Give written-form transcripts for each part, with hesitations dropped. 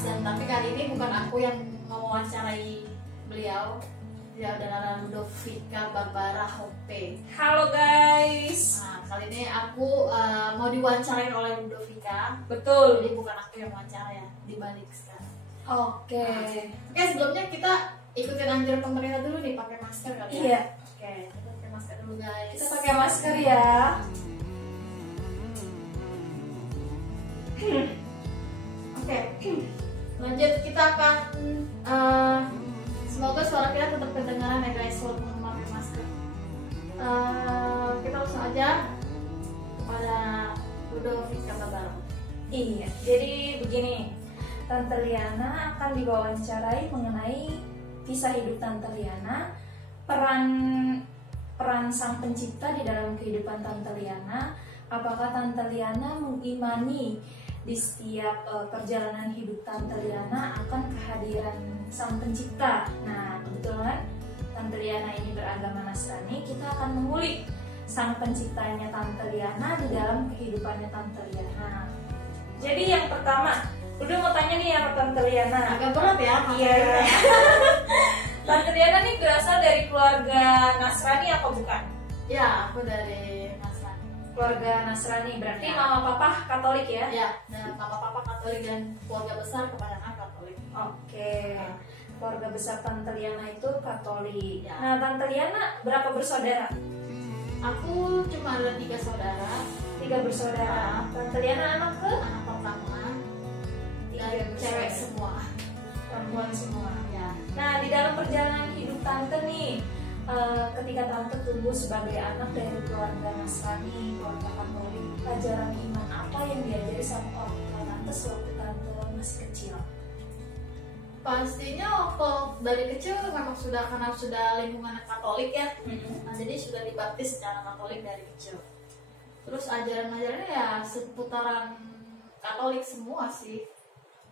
dan tapi kali ini bukan aku yang mewawancarai beliau. Dia adalah Ludovika Barbara Hope. Halo guys. Nah, kali ini aku mau diwawancarain oleh Ludovika. Betul. Jadi bukan aku yang wawancara ya, dibalik sekarang. Oke. Oke, sebelumnya kita ikutin anjuran pemerintah dulu nih, pakai masker kali ya. Iya. Oke, kita pakai masker dulu guys. Kita pakai masker ya. Oke, lanjut kita akan semoga suara kita tetap kedengaran ya guys walaupun memakai masker. Kita langsung aja kepada Ludovika Barbara. Iya. Jadi begini, Tante Liana akan diwawancarai mengenai kisah hidup Tante Liana, peran sang pencipta di dalam kehidupan Tante Liana. Apakah Tante Liana mengimani di setiap perjalanan hidup Tante Liana akan kehadiran sang pencipta? Nah, kebetulan Tante Liana ini beragama Nasrani. Kita akan mengulik sang penciptanya Tante Liana di dalam kehidupannya Tante Liana. Jadi yang pertama, udah mau tanya nih ya Tante Liana. Agak berat ya? Iya. Tante Liana nih berasal dari keluarga Nasrani apa bukan? Ya, aku dari Nasrani. Keluarga Nasrani, berarti Ya. mama papa Katolik ya? Ya, dan mama papa Katolik dan keluarga besar kebanyakan Katolik. Oke. Keluarga besar Tante Liana itu Katolik. Ya. Nah, Tante Liana berapa bersaudara? Aku cuma ada 3 saudara. 3 bersaudara. Tante Liana anak ke? Anak pertama dan Tiga cewek bersaudara. semua. Perempuan semua. Ya. Nah, di dalam perjalanan hidup Tante nih, ketika Tante tumbuh sebagai anak dari keluarga Nasrani, keluarga Katolik, pelajaran iman apa yang diajari sama orang tua Tante sewaktu Tante masih kecil? Pastinya waktu dari kecil memang karena sudah lingkungan Katolik ya. Nah, jadi sudah dibaptis secara Katolik dari kecil. Terus ajaran-ajarannya ya seputaran Katolik semua sih.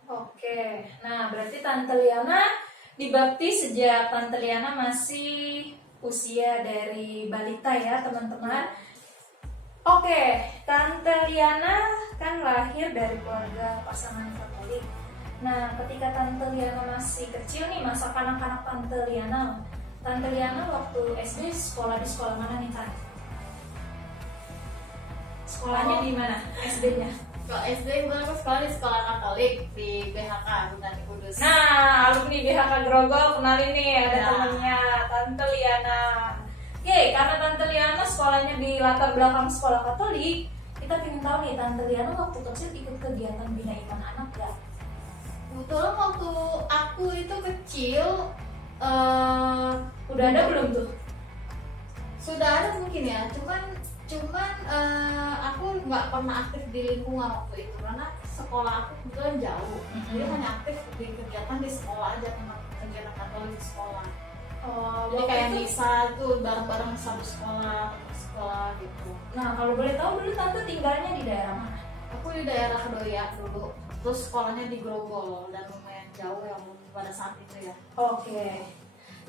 Oke, nah berarti Tante Liana dibaptis sejak Tante Liana masih usia dari balita ya teman-teman. Oke, Tante Liana kan lahir dari keluarga pasangan Katolik. Nah, ketika Tante Liana masih kecil nih, masa kanak-kanak Tante Liana waktu SD sekolah di sekolah mana nih Tante? Sekolahnya di mana? SD-nya? Kalau SD gue sekolah di sekolah Katolik di BHK Bundani Kudus. Nah, alumni BHK Grogol, kenalin nih ada Ya. temennya Tante Liana. Oke, karena Tante Liana sekolahnya di latar belakang sekolah Katolik, kita pengen tahu nih Tante Liana waktu kecil ikut kegiatan Bina Iman Anak gak? Kebetulan waktu aku itu kecil Udah ada belum tuh? sudah ada mungkin ya, cuman aku nggak pernah aktif di lingkungan waktu itu karena sekolah aku kebetulan jauh. Jadi hanya aktif di kegiatan di sekolah aja, teman kegiatan Katolik di sekolah. Oh, Jadi waktu kayak itu- bisa tuh bareng-bareng satu sekolah gitu. Nah, kalau boleh tahu dulu Tante tinggalnya di daerah mana? Aku di daerah Kedoya dulu, terus sekolahnya di Grogol dan lumayan jauh ya pada saat itu ya. Oke.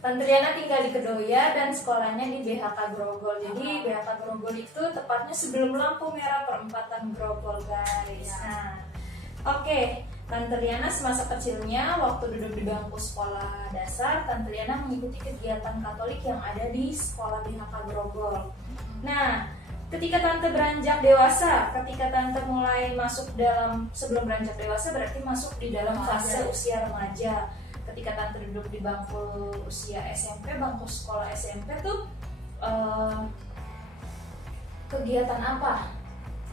Tante Liana tinggal di Kedoya dan sekolahnya di BHK Grogol. Jadi BHK Grogol itu tepatnya sebelum lampu merah perempatan Grogol, guys. Nah, oke. Tante Liana semasa kecilnya waktu duduk di bangku sekolah dasar, Tante Liana mengikuti kegiatan Katolik yang ada di sekolah BHK Grogol. Nah, ketika Tante beranjak dewasa, ketika Tante mulai masuk sebelum beranjak dewasa berarti masuk di dalam fase usia remaja. Ketika Tante duduk di bangku usia SMP, bangku sekolah SMP tuh kegiatan apa?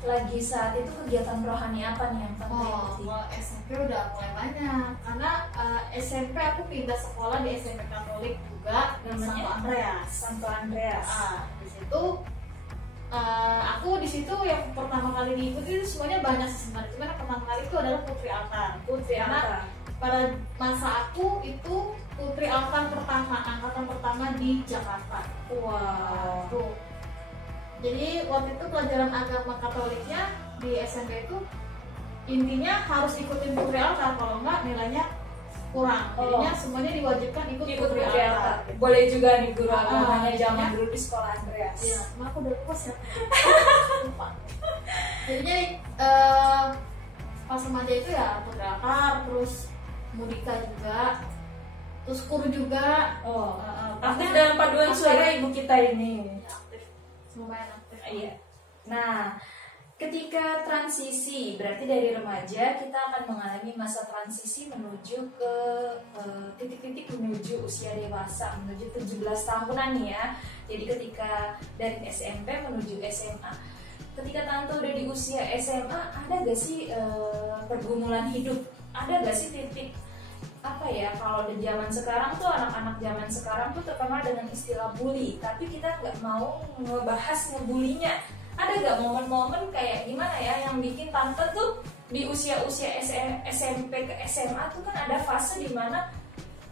Lagi saat itu kegiatan rohani apa nih yang Tante ikuti? Kalau SMP udah mulai banyak karena SMP aku pindah sekolah di SMP Katolik juga di Namanya? Santo Andreas. Santo Andreas. Di situ aku di situ yang pertama kali diikuti itu semuanya banyak sih sebenarnya. Cuman yang pertama kali itu adalah Putri Altar. Putri Karena Altar. pada masa aku itu Putri Altar pertama, angkatan pertama di Jakarta. Wow. Tuh. Jadi waktu itu pelajaran agama Katoliknya di SMP itu intinya harus ikutin Putri Altar, kalau enggak nilainya kurang. Jadinya semuanya diwajibkan ikut Putri Altar. Boleh juga nih guru agamanya jadinya- zaman dulu di sekolah Andreas. Iya, cuma aku udah lupa ya. Lupa. Jadinya pas remaja itu ya Putri Altar, terus mudika juga, terus kur juga. Oh, aktif dalam paduan suara ibu kita ini. Aktif, lumayan aktif. Iya. Nah, ketika transisi, berarti dari remaja kita akan mengalami masa transisi menuju ke titik-titik menuju usia dewasa, menuju 17 tahunan nih ya. Jadi ketika dari SMP menuju SMA. Ketika Tante udah di usia SMA, ada gak sih pergumulan hidup? Ada gak sih titik apa ya, kalau di zaman sekarang tuh anak-anak zaman sekarang tuh terkenal dengan istilah bully, tapi kita nggak mau ngebahas ngebulinya. Ada gak momen-momen kayak gimana ya yang bikin Tante tuh di usia-usia SMP ke SMA tuh kan ada fase dimana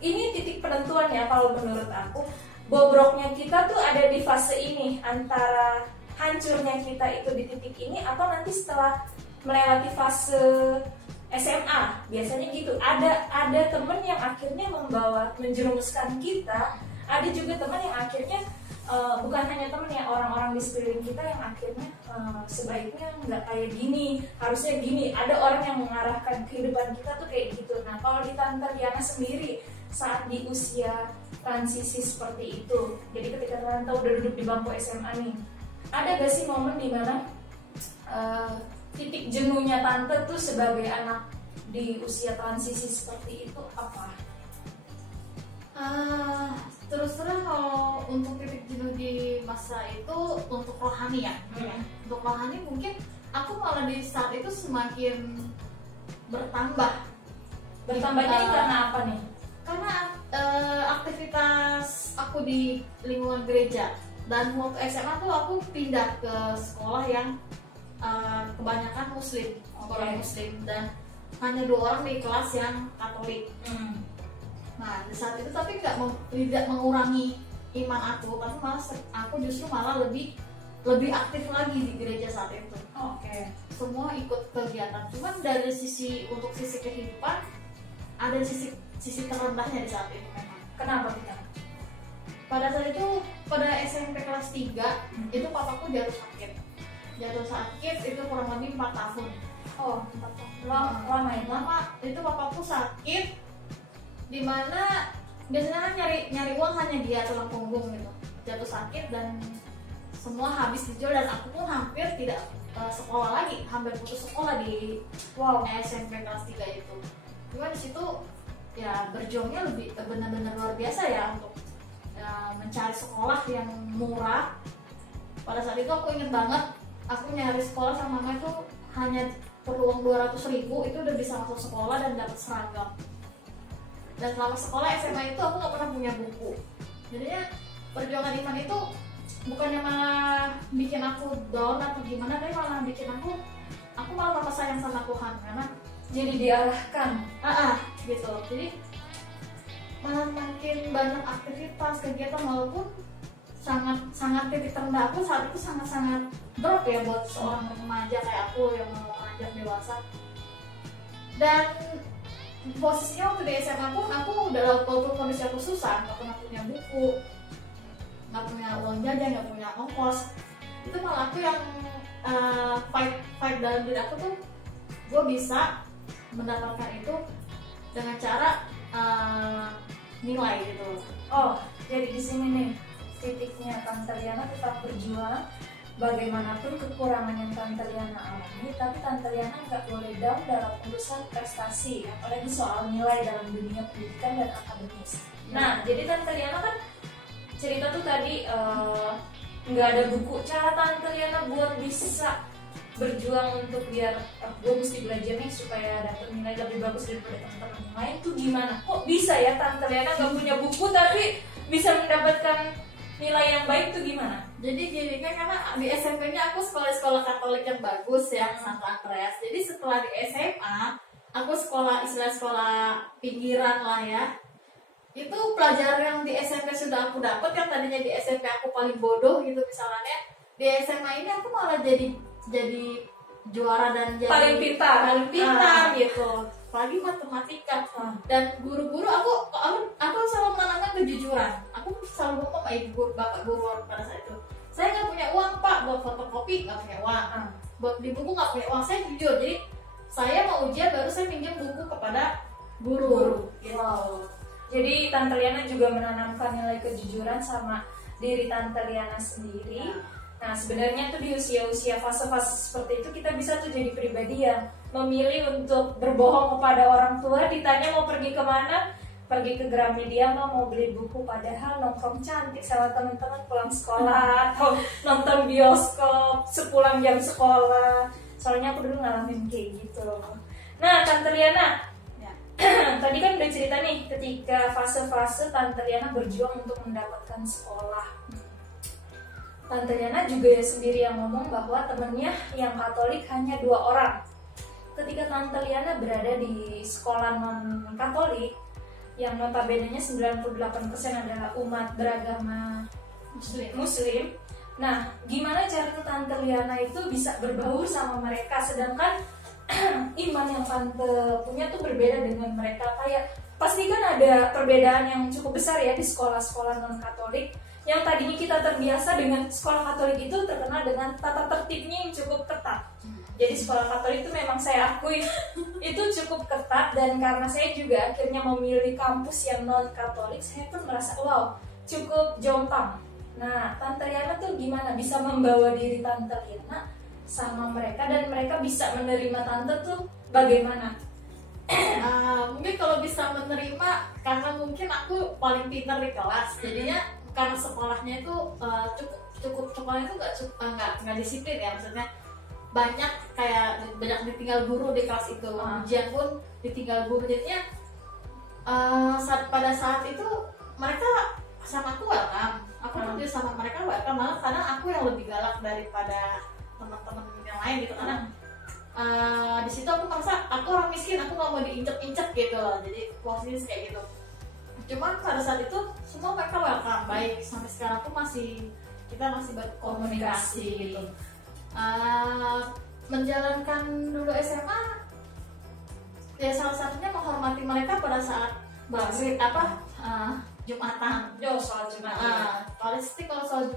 ini titik penentuan ya kalau menurut aku, bobroknya kita tuh ada di fase ini, antara hancurnya kita itu di titik ini atau nanti setelah melewati fase SMA. Biasanya gitu, ada temen yang akhirnya menjerumuskan kita, ada juga teman yang akhirnya bukan hanya temen ya, orang-orang di sekeliling kita yang akhirnya sebaiknya nggak kayak gini, harusnya gini. Ada orang yang mengarahkan kehidupan kita tuh kayak gitu. Nah, kalau di Tante Liana sendiri saat di usia transisi seperti itu, jadi ketika Tante udah duduk di bangku SMA nih, ada gak sih momen dimana titik jenuhnya Tante tuh sebagai anak di usia transisi seperti itu apa? Terus terang kalau untuk titik jenuh di masa itu untuk rohani ya. Untuk rohani mungkin aku malah di saat itu semakin bertambah. Bertambahnya ini karena apa nih? Karena aktivitas aku di lingkungan gereja, dan waktu SMA tuh aku pindah ke sekolah yang kebanyakan muslim, sekolah muslim, dan hanya 2 orang di kelas yang Katolik. Nah, di saat itu tapi tidak mengurangi iman aku, tapi malah aku justru malah lebih aktif lagi di gereja saat itu. Semua ikut kegiatan. Cuman dari untuk sisi kehidupan ada sisi terendahnya di saat itu memang. Kenapa kita? Pada saat itu pada SMP kelas 3 itu papaku jatuh sakit itu kurang lebih 4 tahun. 4 tahun. Lama. Itu papaku sakit, dimana biasanya kan nyari uang hanya dia tulang punggung gitu, jatuh sakit dan semua habis dijual, dan aku pun hampir tidak sekolah lagi, hampir putus sekolah di SMP kelas 3 itu. Cuma di situ ya berjuangnya lebih benar-benar luar biasa ya untuk mencari sekolah yang murah. Pada saat itu aku ingat banget, aku nyari sekolah sama mama itu hanya perlu uang 200.000 itu udah bisa masuk sekolah dan dapat seragam. Dan selama sekolah SMA itu aku nggak pernah punya buku. Jadinya perjuangan iman itu bukannya malah bikin aku down atau gimana, tapi malah bikin aku malah merasa sayang sama Tuhan, karena jadi diarahkan. Gitu. Jadi malah makin banyak aktivitas kegiatan, walaupun sangat titik terendah aku saat itu sangat drop ya buat seorang remaja kayak aku yang mau mengajar dewasa. Dan posisinya waktu di SMA pun aku udah, walaupun kondisi aku susah, nggak pernah punya buku, nggak punya uang jajan, nggak punya ongkos, itu malah aku yang fight dalam diri aku tuh, gue bisa mendapatkan itu dengan cara nilai gitu. Jadi di sini nih titiknya Tante Liana tetap berjuang bagaimanapun kekurangan yang Tante Liana alami, tapi Tante Liana nggak boleh down dalam urusan prestasi, apalagi soal nilai dalam dunia pendidikan dan akademis. Nah, jadi Tante Liana kan cerita tuh tadi nggak ada buku. Cara Tante Liana buat bisa berjuang untuk biar gue mesti belajar nih supaya dapat nilai lebih bagus daripada teman-teman yang lain tuh gimana? Kok bisa ya Tante Liana nggak punya buku tapi bisa mendapatkan nilai yang baik tuh gimana? Jadi gini kan, karena di SMP-nya aku sekolah Katolik yang bagus ya, Santa Andreas. Jadi setelah di SMA aku istilah sekolah pinggiran lah ya. Itu pelajaran yang di SMP sudah aku dapat, yang tadinya di SMP aku paling bodoh gitu misalnya, di SMA ini aku malah jadi juara dan jadi paling pintar gitu. Apalagi matematika. Dan guru-guru aku selalu menanamkan kejujuran. Aku selalu ngomong sama ibu bapak guru pada saat itu, saya nggak punya uang pak buat fotokopi, nggak punya uang, buat beli buku nggak punya uang, saya jujur. Jadi saya mau ujian baru saya pinjam buku kepada guru. Gitu. Wow. Jadi Tante Liana juga menanamkan nilai kejujuran sama diri Tante Liana sendiri. Nah, sebenarnya tuh di usia-usia fase-fase seperti itu kita bisa tuh jadi pribadi yang memilih untuk berbohong kepada orang tua, ditanya mau pergi kemana, pergi ke Gramedia mau beli buku, padahal nongkrong cantik sama teman-teman pulang sekolah atau nonton bioskop sepulang jam sekolah. Soalnya aku dulu ngalamin kayak gitu. Nah, Tante Liana, tadi kan udah cerita nih ketika fase-fase Tante Liana berjuang untuk mendapatkan sekolah. Tante Liana juga sendiri yang ngomong bahwa temennya yang Katolik hanya 2 orang. Ketika Tante Liana berada di sekolah non-Katolik, yang notabene-nya 98% adalah umat beragama Muslim. Nah, gimana cara Tante Liana itu bisa berbaur sama mereka, sedangkan iman yang Tante punya tuh berbeda dengan mereka. Kayak pasti kan ada perbedaan yang cukup besar ya di sekolah-sekolah non-Katolik. Yang tadinya kita terbiasa dengan sekolah Katolik itu terkenal dengan tata tertibnya yang cukup ketat. Jadi sekolah Katolik itu memang saya akui itu cukup ketat, dan karena saya juga akhirnya memilih kampus yang non-Katolik, saya pun merasa wow, cukup jomplang. Nah, Tante Liana tuh gimana bisa membawa diri Tante Liana sama mereka, dan mereka bisa menerima Tante tuh bagaimana? Mungkin kalau bisa menerima karena mungkin aku paling pintar di kelas, jadinya karena sekolahnya itu cukup sekolahnya itu nggak disiplin ya, maksudnya banyak ditinggal guru di kelas itu, ujian pun ditinggal guru, jadinya pada saat itu mereka sama aku welcome, aku tuh juga sama mereka welcome, malah kadang aku yang lebih galak daripada teman-teman yang lain gitu, karena di situ aku merasa aku orang miskin, aku nggak mau diinjek-injek gitu loh, jadi posisi kayak gitu. Cuman pada saat itu semua mereka welcome, baik sampai sekarang pun kita masih berkomunikasi gitu. Menjalankan dulu SMA ya salah satunya menghormati mereka pada saat Jumatan. Soal Jumat. Kalau soal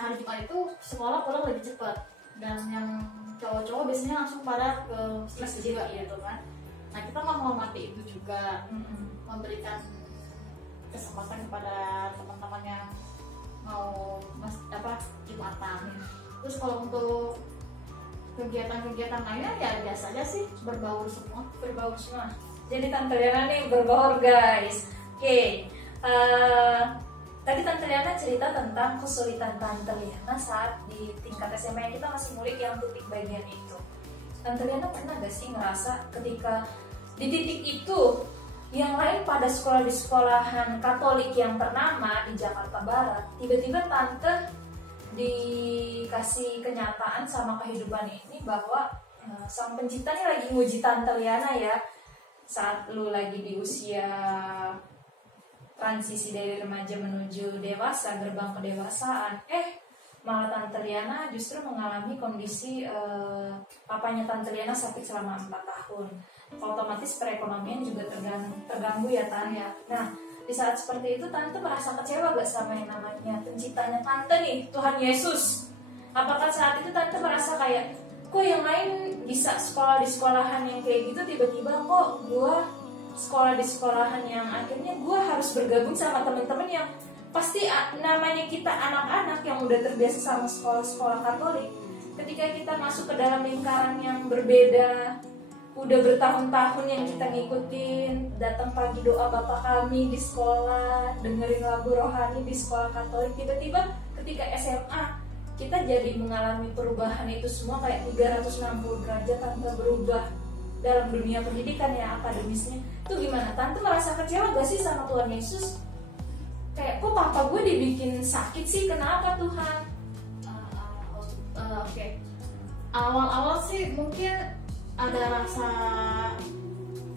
hari Jumat itu sekolah pulang lebih cepat, dan yang cowok-cowok biasanya langsung pada ke masjid gitu kan. Nah, kita menghormati itu juga, memberikan kesempatan kepada teman-teman yang mau Jumatan. Terus kalau untuk kegiatan-kegiatan lainnya ya biasa aja sih, berbaur semua. Jadi Tante Liana nih berbaur guys. Oke. Tadi Tante Liana cerita tentang kesulitan Tante Liana saat di tingkat SMA, kita masih ngulik yang titik bagian itu. Tante Liana pernah gak sih ngerasa ketika di titik itu yang lain pada sekolah di sekolahan Katolik yang ternama di Jakarta Barat, tiba-tiba Tante dikasih kenyataan sama kehidupan ini bahwa Sang Pencipta ini lagi nguji Tante Liana ya, saat lu lagi di usia transisi dari remaja menuju dewasa, gerbang kedewasaan, malah Tante Liana justru mengalami kondisi papanya Tante Liana sakit selama 4 tahun. Otomatis perekonomian juga terganggu ya Tante. Nah, di saat seperti itu Tante merasa kecewa gak sama yang namanya penciptanya Tante nih, Tuhan Yesus? Apakah saat itu Tante merasa kayak, kok yang lain bisa sekolah di sekolahan yang kayak gitu, tiba-tiba kok gue sekolah di sekolahan yang akhirnya gue harus bergabung sama temen-temen yang pasti namanya kita anak-anak yang udah terbiasa sama sekolah-sekolah Katolik. Ketika kita masuk ke dalam lingkaran yang berbeda, udah bertahun-tahun yang kita ngikutin, datang pagi doa Bapa Kami di sekolah, dengerin lagu rohani di sekolah Katolik, tiba-tiba ketika SMA kita jadi mengalami perubahan itu semua kayak 360 derajat. Tante berubah dalam dunia pendidikan ya, akademisnya. Itu gimana? Tante merasa kecewa gak sih sama Tuhan Yesus? Kayak kok papa gue dibikin sakit sih, kenapa Tuhan? Oke. Awal-awal sih mungkin ada rasa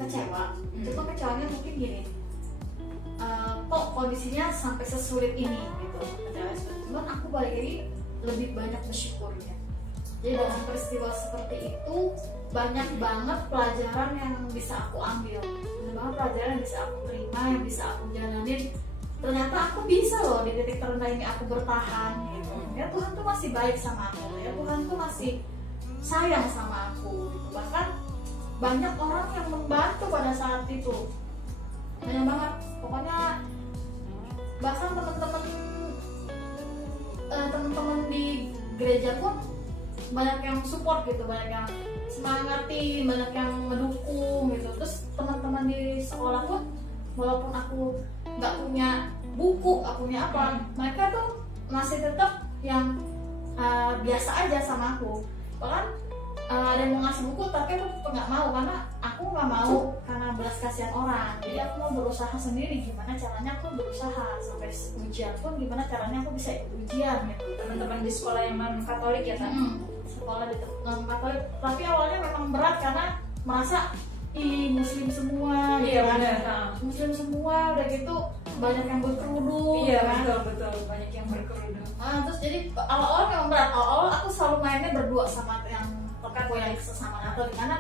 kecewa. Cuma kecewanya mungkin gini, kok kondisinya sampai sesulit ini gitu. Cuman aku balik ini lebih banyak bersyukurnya. Jadi dalam peristiwa seperti itu banyak banget pelajaran yang bisa aku ambil, banyak banget pelajaran yang bisa aku terima, yang bisa aku jalanin. Ternyata aku bisa loh di titik terendah ini aku bertahan gitu. Ya Tuhan tuh masih baik sama aku, ya Tuhan tuh masih sayang sama aku gitu. Bahkan banyak orang yang membantu pada saat itu, banyak banget. Pokoknya bahkan teman-teman di gereja pun banyak yang support gitu, banyak yang semangatin, banyak yang mendukung gitu. Terus teman-teman di sekolah pun, walaupun aku nggak punya buku, aku punya apa, mereka tuh masih tetap yang biasa aja sama aku. Bahkan ada yang mau ngasih buku, tapi aku tetap nggak mau, karena aku nggak mau karena belas kasihan orang. Jadi aku mau berusaha sendiri, gimana caranya aku berusaha sampai ujian pun gimana caranya aku bisa ikut ujian gitu. Teman-teman di sekolah yang non Katolik ya kan? Sekolah di non Katolik, tapi awalnya memang berat karena merasa Muslim semua, iya, gitu kan? benar. Muslim semua, udah gitu banyak yang berkerudung, Iya, kan? betul banyak yang berkerudung. Terus jadi awal-awal memang berat. Awal-awal aku selalu mainnya berdua sama yang rekanku yang sesama Katolik karena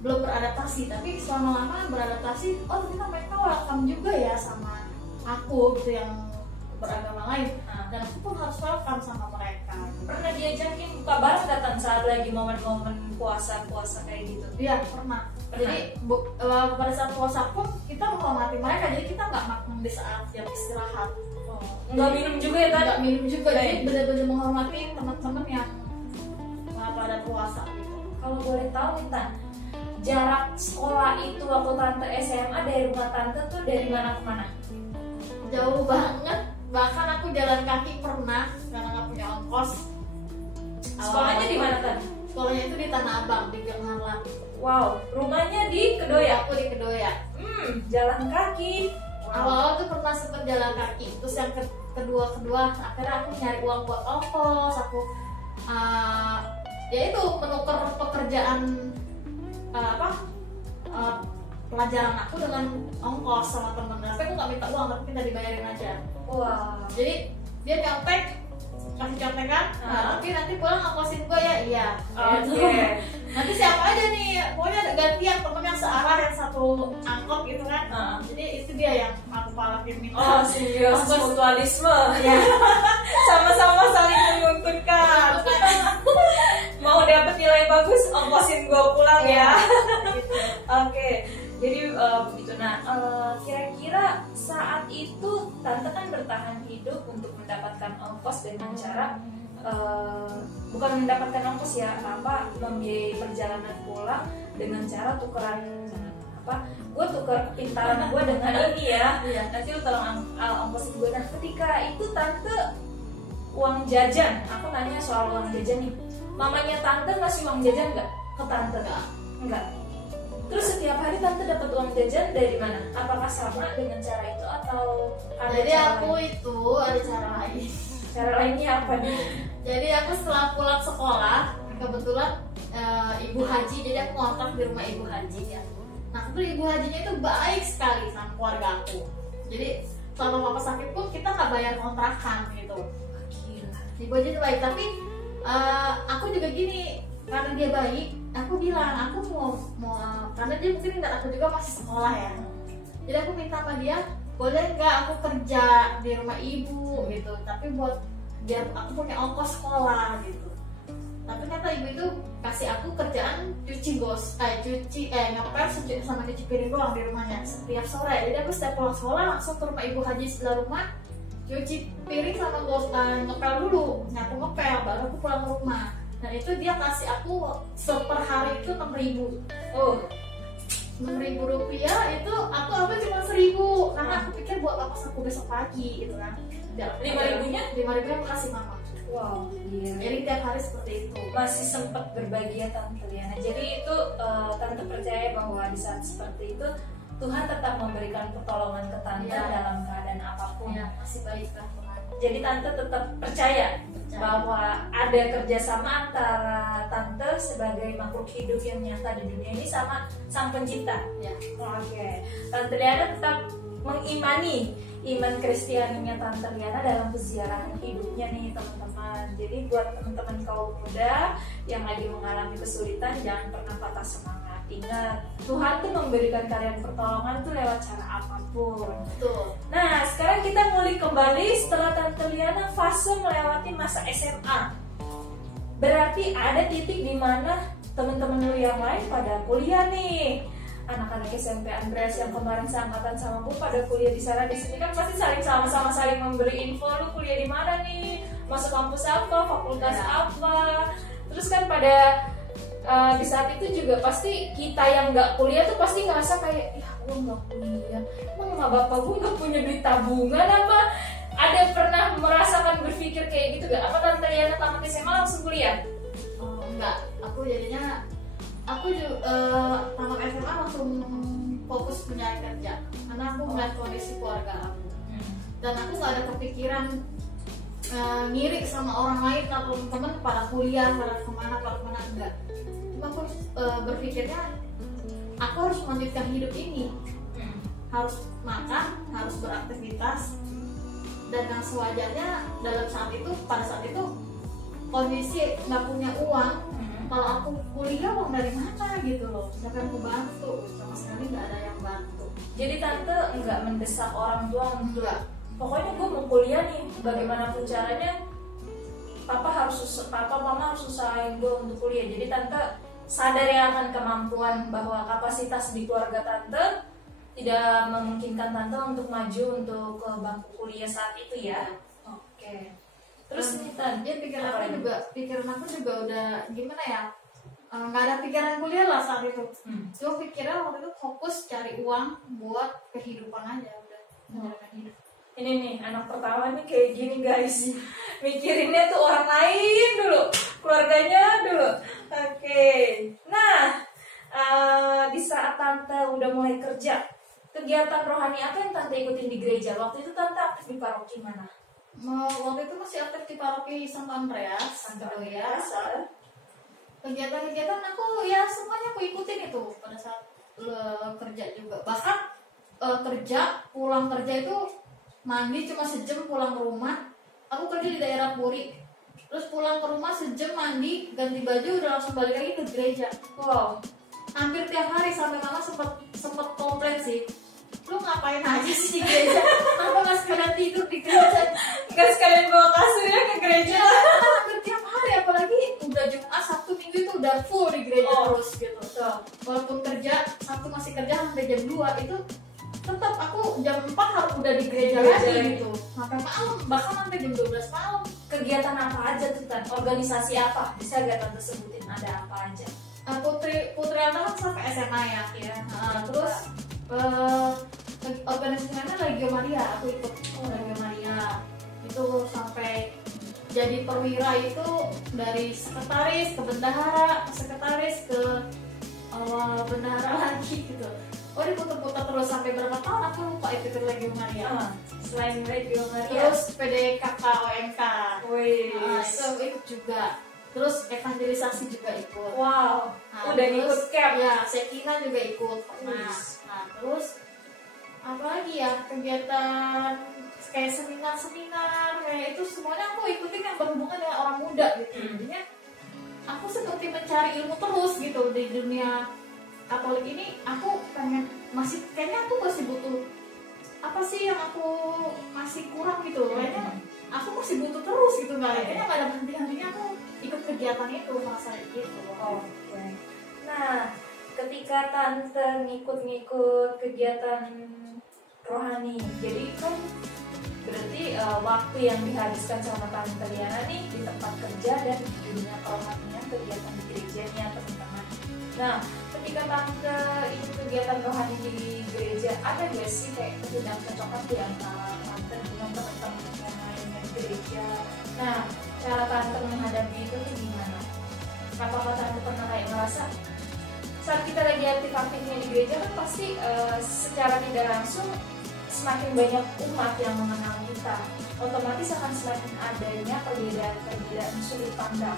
belum beradaptasi. Tapi selama lama beradaptasi, oh ternyata mereka welcome juga ya sama aku gitu yang beragama lain. Dan aku pun harus welcome sama mereka. Pernah diajakin buka bareng datang saat lagi momen-momen puasa kayak gitu? Iya, pernah. Jadi pada saat puasa pun kita menghormati mereka, jadi kita nggak makan di saat jam istirahat. Nggak minum juga ya kan? Nggak minum juga, jadi benar-benar menghormati teman-teman yang pada puasa gitu. Kalau boleh tahu nih Tan, jarak sekolah itu waktu Tante SMA dari rumah Tante tuh dari mana ke mana? Jauh banget, bahkan aku jalan kaki pernah karena nggak punya ongkos. Sekolahnya di mana Tan? Sekolahnya itu di Tanah Abang, di Gang Harlan. Wow, rumahnya di Kedoya? Aku di Kedoya. Jalan kaki. Awal-awal tuh pernah sempet jalan kaki, terus yang kedua akhirnya aku nyari uang buat ongkos. Aku ya itu menukar pekerjaan pelajaran aku dengan ongkos sama temen. Tapi aku nggak minta uang, tapi minta dibayarin aja. Wow. Jadi dia nyontek, kasih contekan, tapi nanti pulang ongkosin gue ya. Iya. Oke. Nanti siapa aja nih, pokoknya ada gantian temen yang searah, yang satu angkot gitu kan. Jadi itu dia yang aku palakin minta. Oh, simbiosis mutualisme. Ya. Sama-sama saling menguntungkan. Mau dapet nilai bagus, ongkosin gue pulang ya. Gitu. Oke. Jadi begitu. Nah, kira-kira saat itu Tante kan bertahan hidup untuk mendapatkan ongkos dengan cara bukan mendapatkan ongkos ya, membiayai perjalanan pulang dengan cara tukeran gue tuker pintaran gue dengan ini ya. Nanti lu tolong ongkosin gue. Nah, ketika itu Tante uang jajan, aku nanya soal uang jajan nih. Mamanya Tante ngasih uang jajan nggak ke Tante? Enggak. Terus setiap hari Tante dapat uang jajan dari mana? Apakah sama dengan cara itu atau ada Jadi cara aku lain? itu ada cara lain. Cara lainnya apa nih? Jadi aku setelah pulang sekolah, kebetulan ibu haji, jadi aku ngontrak di rumah ibu haji ya. Nah kebetulan ibu hajinya itu baik sekali sama keluarga aku. Jadi selama papa sakit pun kita nggak bayar kontrakan gitu. Gila. Ibu haji itu baik, tapi aku juga gini, karena dia baik, aku bilang aku mau karena dia mungkin nggak, aku juga masih sekolah ya. Jadi aku minta sama dia, boleh nggak aku kerja di rumah ibu gitu, tapi buat biar aku punya ongkos sekolah gitu. Tapi ternyata ibu itu kasih aku kerjaan ngepel sama cuci piring doang di rumahnya setiap sore. Jadi aku setiap pulang sekolah langsung ke rumah ibu haji sebelah rumah, cuci piring sama ngepel dulu, nyapu ngepel, baru aku pulang ke rumah. Dan itu dia kasih aku per hari itu 6.000. Oh, 6.000 rupiah itu aku cuma 1.000 karena aku pikir buat apa aku besok pagi gitu kan. 5.000-nya? 5.000 aku kasih mama. wow, iya. Jadi tiap hari seperti itu. Masih sempat berbagi ya Tante Liana. Jadi itu Tante percaya bahwa di saat seperti itu Tuhan tetap memberikan pertolongan ke Tante dalam keadaan apapun. Ya, masih baik lah Tuhan. Jadi Tante tetap percaya bahwa ada kerjasama antara Tante sebagai makhluk hidup yang nyata di dunia ini sama Sang Pencipta. Ya. Oke. Tante Liana tetap mengimani iman Kristianinya Tante Liana dalam peziarahan hidupnya nih teman-teman. Jadi buat teman-teman kaum muda yang lagi mengalami kesulitan, jangan pernah patah semangat. Ingat, Tuhan tuh memberikan kalian pertolongan tuh lewat cara apapun. Betul. Nah, sekarang kita ngulik kembali setelah Tante Liana fase melewati masa SMA. Berarti ada titik di mana temen-temen lu yang lain pada kuliah nih, anak-anak SMP Andreas yang kemarin seangkatan sama gue pada kuliah di sana di sini, kan pasti saling sama-sama saling memberi info, lu kuliah di mana nih, masuk kampus apa, fakultas apa. Terus kan pada di saat itu juga pasti kita yang nggak kuliah tuh pasti ngerasa kayak, ya gue nggak kuliah, emang sama bapak gue nggak punya duit tabungan apa? Ada pernah merasakan berpikir kayak gitu gak? Apa Tante Liana tamat SMA langsung kuliah? Oh, enggak, aku jadinya aku juga tamat SMA langsung fokus mencari kerja karena aku melihat kondisi keluarga aku dan aku nggak ada kepikiran ngiri sama orang lain atau teman pada kuliah, pada kemana enggak. Cuma aku berpikirnya aku harus melanjutkan hidup ini, harus makan, harus beraktivitas, dan yang sewajarnya dalam saat itu, pada saat itu kondisi nggak punya uang. Kalau aku kuliah uang dari mana gitu loh, siapa yang mau bantu? Sama sekali nggak ada yang bantu. Jadi Tante nggak mendesak orang tua untuk Enggak. pokoknya gue mau kuliah nih, bagaimanapun caranya papa mama harus usahain gue untuk kuliah. Jadi Tante sadar ya akan kemampuan bahwa kapasitas di keluarga Tante tidak memungkinkan Tante untuk maju untuk ke bangku kuliah saat itu ya. Oke. Terus nih Tante, pikiran aku juga udah gimana ya, nggak ada pikiran kuliah lah saat itu. Cuma pikiran waktu itu fokus cari uang buat kehidupan aja udah, menjalankan hidup. Ini nih anak pertama nih kayak gini guys, mikirinnya tuh orang lain dulu, keluarganya dulu. Oke. Nah, di saat Tante udah mulai kerja, kegiatan rohani apa yang Tante ikutin di gereja? Waktu itu Tante aktif di paroki mana? Waktu itu masih aktif di paroki Santo Andreas. Kegiatan-kegiatan aku ya semuanya aku ikutin itu pada saat kerja juga. Bahkan pulang kerja itu mandi cuma sejam, pulang ke rumah. Aku kerja di daerah Puri. Terus pulang ke rumah sejam, mandi, ganti baju, udah langsung balik lagi ke gereja. Wow, hampir tiap hari sampai mama sempet komplain sih, lu ngapain aja sih di gereja? Kenapa nggak sekalian tidur di gereja? nggak sekalian bawa kasurnya ke gereja? Hampir tiap hari, apalagi udah Jumat, Sabtu, Minggu itu udah full di gereja terus gitu. Walaupun kerja, Sabtu masih kerja sampai jam 2 itu tetap aku jam 4 harus udah di gereja lagi gitu. Sampai malam, bahkan sampai jam 12 malam. Kegiatan apa aja tuh Tante? Organisasi apa? Bisa gak Tante sebutin ada apa aja? Putri Anak kan sampai SMA ya. Terus organisasinya Legio Maria, aku ikut Legio Maria itu sampai jadi perwira, itu dari sekretaris ke bendahara, sekretaris ke bendahara lagi gitu. Diputar-putar terus sampai berapa tahun aku lupa ikut Legio Maria. Selain Legio Maria, terus PDKK OMK, itu ikut juga. Terus evangelisasi juga ikut. Wow, udah ikut camp. Ya, Sekina juga ikut pernah. Nah, terus apa lagi ya, kegiatan kayak seminar kayak itu semuanya aku ikutin yang berhubungan dengan orang muda gitu. Jadinya aku seperti mencari ilmu terus gitu di dunia Katolik ini. Aku kayaknya aku masih butuh apa sih yang aku masih kurang gitu. Kayaknya aku masih butuh terus gitu, kayaknya nggak ada henti-hentinya aku ikut kegiatan itu masa gitu. Oke. Nah, ketika Tante ngikut kegiatan rohani, jadi kan berarti waktu yang dihabiskan sama Tante Liana nih di tempat kerja dan di dunia kerohanian, kegiatan di gerejanya teman-teman. Nah, ketika Tante ikut kegiatan rohani di gereja, ada gak sih kayak ketidakcocokan di antara Tante dengan teman-teman yang lainnya di gereja? Nah, cara Tante menghadapi itu tuh gimana? Apakah Tante pernah kayak ngerasa saat kita lagi aktif-aktifnya di gereja kan pasti secara tidak langsung semakin banyak umat yang mengenal kita, otomatis akan semakin adanya perbedaan sudut pandang.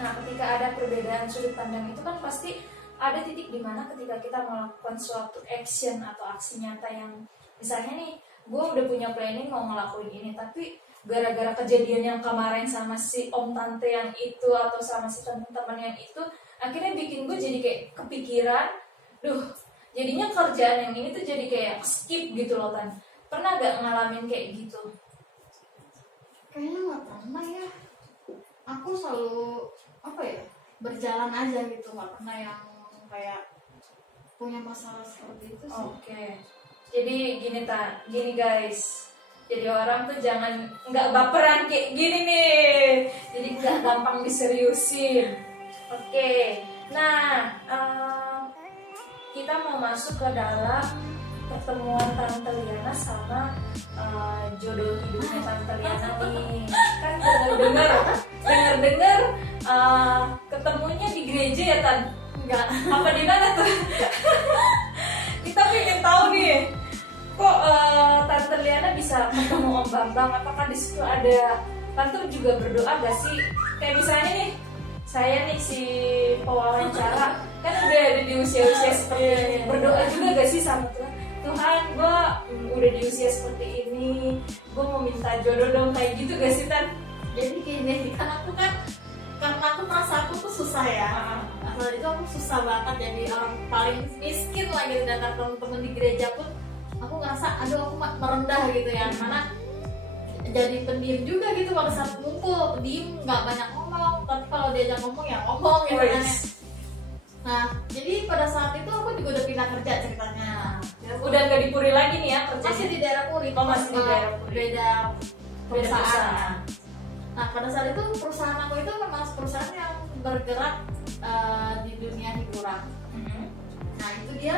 Nah, ketika ada perbedaan sudut pandang itu kan pasti ada titik di mana ketika kita melakukan suatu action atau aksi nyata yang misalnya nih, gue udah punya planning mau ngelakuin ini, tapi gara-gara kejadian yang kemarin sama si om tante yang itu atau sama si teman-teman yang itu, akhirnya bikin gue jadi kayak kepikiran, jadinya kerjaan yang ini tuh jadi kayak skip gitu loh Tan. Pernah gak ngalamin kayak gitu? Kayaknya gak pernah ya. Aku selalu berjalan aja gitu, nggak pernah yang kayak punya masalah seperti itu sih. Oke. Jadi gini guys. Jadi orang tuh jangan nggak baperan kayak gini nih. Jadi nggak gampang diseriusin. Oke. Nah, kita mau masuk ke dalam pertemuan Tante Liana sama jodoh hidupnya Tante Liana nih. Kan dengar ketemunya di gereja ya Tan? Enggak. Apa di mana tuh? Kita pengen tahu nih. Kok Tante Liana bisa ketemu Om Bambang? Apakah di situ ada Tante juga berdoa gak sih? Kayak misalnya nih, saya nih si pewawancara kan udah di usia-usia seperti ini, berdoa juga gak sih sama Tuhan? Tuhan, gue udah di usia seperti ini, gue mau minta jodoh dong, kayak gitu gak sih Tan? Jadi gini, karena aku merasa aku tuh susah ya. Nah, itu aku susah banget jadi orang paling miskin lagi dan teman-teman di gereja pun aku ngerasa aduh aku merendah gitu ya, karena jadi pendiam juga gitu pada saat ngumpul, pendiam nggak banyak ngomong, tapi kalau diajak ngomong ya ngomong gitu kan. Nah jadi pada saat itu aku juga udah pindah kerja ceritanya. Udah nggak di Puri lagi nih ya kerjanya? Masih di daerah Puri, masih di daerah Puri. Beda perusahaan. perusahaan. Nah pada saat itu perusahaan aku itu memang perusahaan yang bergerak di dunia hiburan. Nah itu dia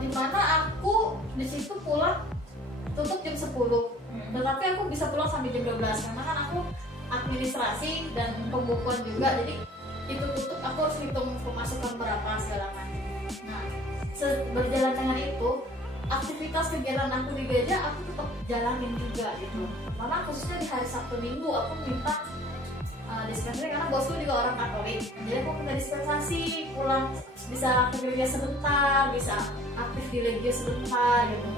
dimana aku di situ pulang tutup jam 10, tetapi aku bisa pulang sampai jam 12 karena kan aku administrasi dan pembukuan juga, jadi itu tutup aku harus hitung pemasukan berapa segala macam. Nah berjalan dengan itu aktivitas kegiatan aku di gereja aku tetap jalanin juga gitu, karena khususnya di hari Sabtu Minggu aku minta dispensasi karena bosku juga orang Katolik, jadi aku minta dispensasi pulang bisa ke gereja sebentar, bisa aktif di legio sebentar gitu.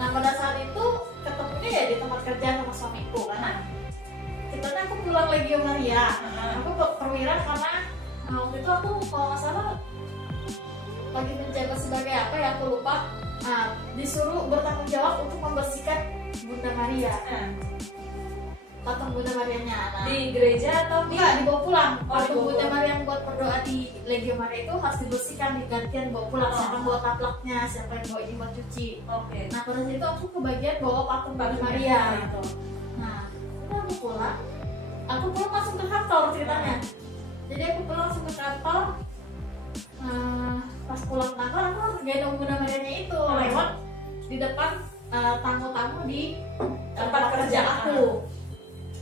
Nah pada saat itu ketemunya ya di tempat kerja sama suamiku, karena ceritanya aku pulang Legio Maria, aku perwira karena waktu itu aku kalau nggak salah lagi menjabat sebagai apa ya aku lupa, disuruh bertanggung jawab untuk membersihkan Bunda Maria, patung Bunda Marianya. Nah, di gereja atau enggak dibawa pulang. Patung dibawa Bunda pulang. Maria yang buat berdoa di Legio Maria itu harus dibersihkan, digantian bawa pulang. Siapa yang bawa taplaknya, siapa yang bawa ini buat cuci. Oke. Nah pada saat itu aku kebagian bawa patung Bunda Maria gitu. Nah itu aku pulang langsung ke kantor ceritanya. Jadi aku pulang langsung ke kantor. Pas pulang kantor aku harus gendong Bunda Marianya itu lewat di depan tamu-tamu di tempat kerja aku.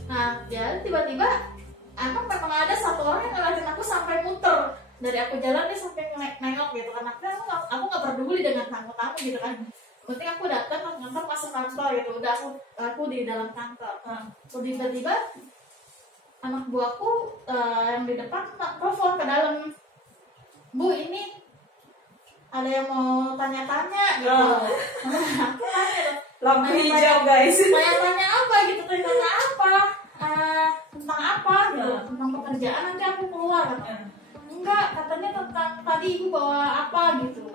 Nah, ya tiba-tiba aku memang ada satu orang yang ngeliatin aku sampai muter dari aku jalan dia sampai nengok gitu kan. Aku nggak peduli dengan tamu-tamu gitu kan. Penting aku datang ke kantor, masuk kantor gitu. Udah aku di dalam kantor. So, tiba-tiba anak buahku yang di depan telepon ke dalam, Bu ini ada yang mau tanya-tanya gitu. Aku tanya Lampu hijau guys. Tanya-tanya apa gitu, tanya apa? Tentang apa gitu, tentang pekerjaan nanti aku keluar kan. Enggak, katanya tentang tadi ibu bawa apa gitu.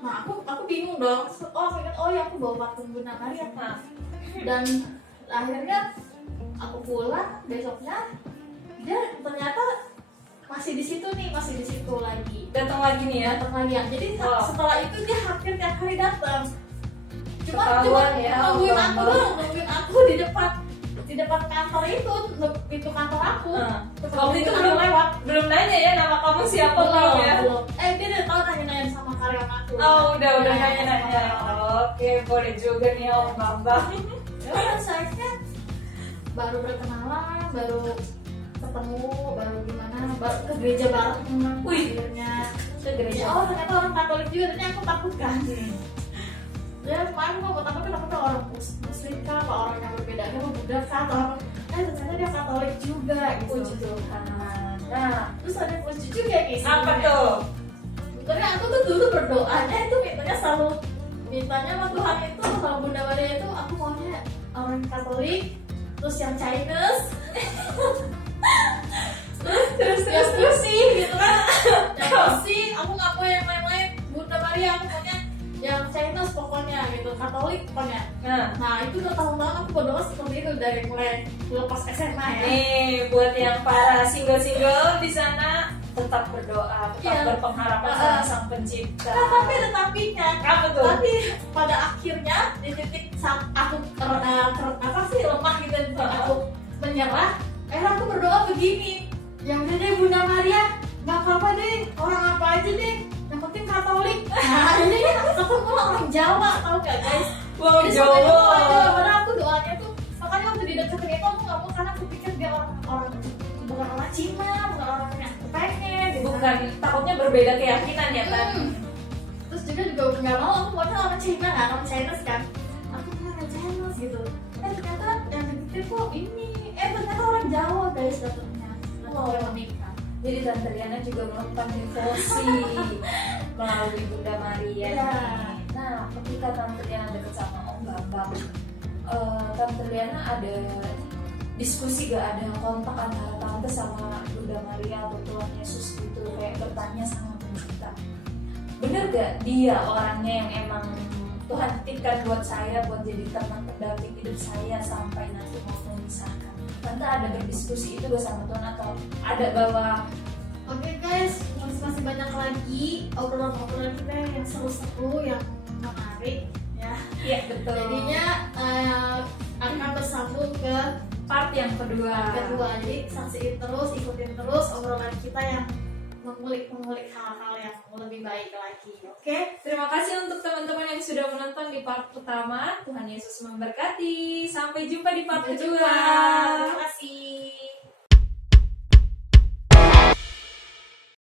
Nah aku bingung dong. Aku ingat ya aku bawa patung Bunda Maria. Dan akhirnya aku pulang besoknya dia ternyata masih di situ lagi. Datang lagi nih ya. Datang lagi. Jadi setelah itu dia hampir tiap hari datang. Cuma ya, nungguin aku di depan kantor itu, pintu kantor aku. Waktu itu belum nanya ya nama kamu siapa belum ya? Belum. Dia udah tahu nanya sama karyawan aku. Udah nanya. Oke, boleh juga nih Om Bambang. Ya udah saya baru berkenalan, baru ketemu, baru gimana, baru ke gereja bareng. Akhirnya ke gereja. Ternyata orang Katolik juga, ternyata aku takut kan. Ya kemarin aku takut orang muslim kah, apa orang yang berbeda agama, Buddha kah, atau ternyata dia Katolik juga gitu. Puji Tuhan. Nah terus ada yang lucu juga guys. Apa tuh? Karena aku tuh dulu berdoanya itu mintanya sama Tuhan itu sama Bunda Maria itu aku maunya orang Katolik, terus yang Chinese, terus sih gitu kan. Yang sih aku nggak mau yang lain-lain, Bunda Maria aku maunya yang Chinese pokoknya gitu, Katolik pokoknya. Nah itu udah tahun-tahun aku berdoa seperti itu dari mulai lepas SMA ya. Nih buat yang para single-single di sana, tetap berdoa, tetap berpengharapan sama Sang Pencipta. Nah, tapi ada tapinya. Apa tuh? Tapi pada akhirnya di titik saat aku lemah gitu, aku menyerah. Akhirnya aku berdoa begini. Ya udah deh Bunda Maria, nggak apa-apa deh, orang apa aja deh, yang penting Katolik. Nah jadi aku mulai orang Jawa, tahu gak guys? Wow, Jadi Jawa. Karena aku doanya tuh, makanya waktu di deketin itu aku nggak mau, karena aku pikir dia orang bukan orang Cina, bukan orang yang aku pengen, gitu. Bukan, takutnya berbeda keyakinan ya kan. Terus juga nggak mau, aku maunya orang Cina kan, orang Chinese kan. Aku punya orang Chinese gitu. Ternyata yang deketin kok ini, ternyata orang Jawa guys datangnya. Mau menikah. Jadi Tante Liana juga melakukan devosi melalui Bunda Maria. Ya. Nah, ketika Tante Liana deket sama Om Bambang, Tante Liana ada diskusi gak, ada kontak antara Tante sama Bunda Maria atau Tuhan Yesus gitu, kayak bertanya sama Pencipta, bener gak dia orangnya yang emang Tuhan titipkan buat saya buat jadi teman pendamping hidup saya sampai nanti mau memisahkan? Tante ada berdiskusi itu bersama Tuhan atau ada bahwa Oke guys, masih banyak lagi obrolan-obrolan kita yang seru-seru, yang menarik ya. iya betul. Jadinya akan bersambung ke Part yang kedua. Jadi saksiin terus, ikutin terus obrolan kita yang mengulik hal-hal yang lebih baik lagi. Oke? Terima kasih untuk teman-teman yang sudah menonton di part pertama. Tuhan Yesus memberkati. Sampai jumpa di part kedua. Terima kasih.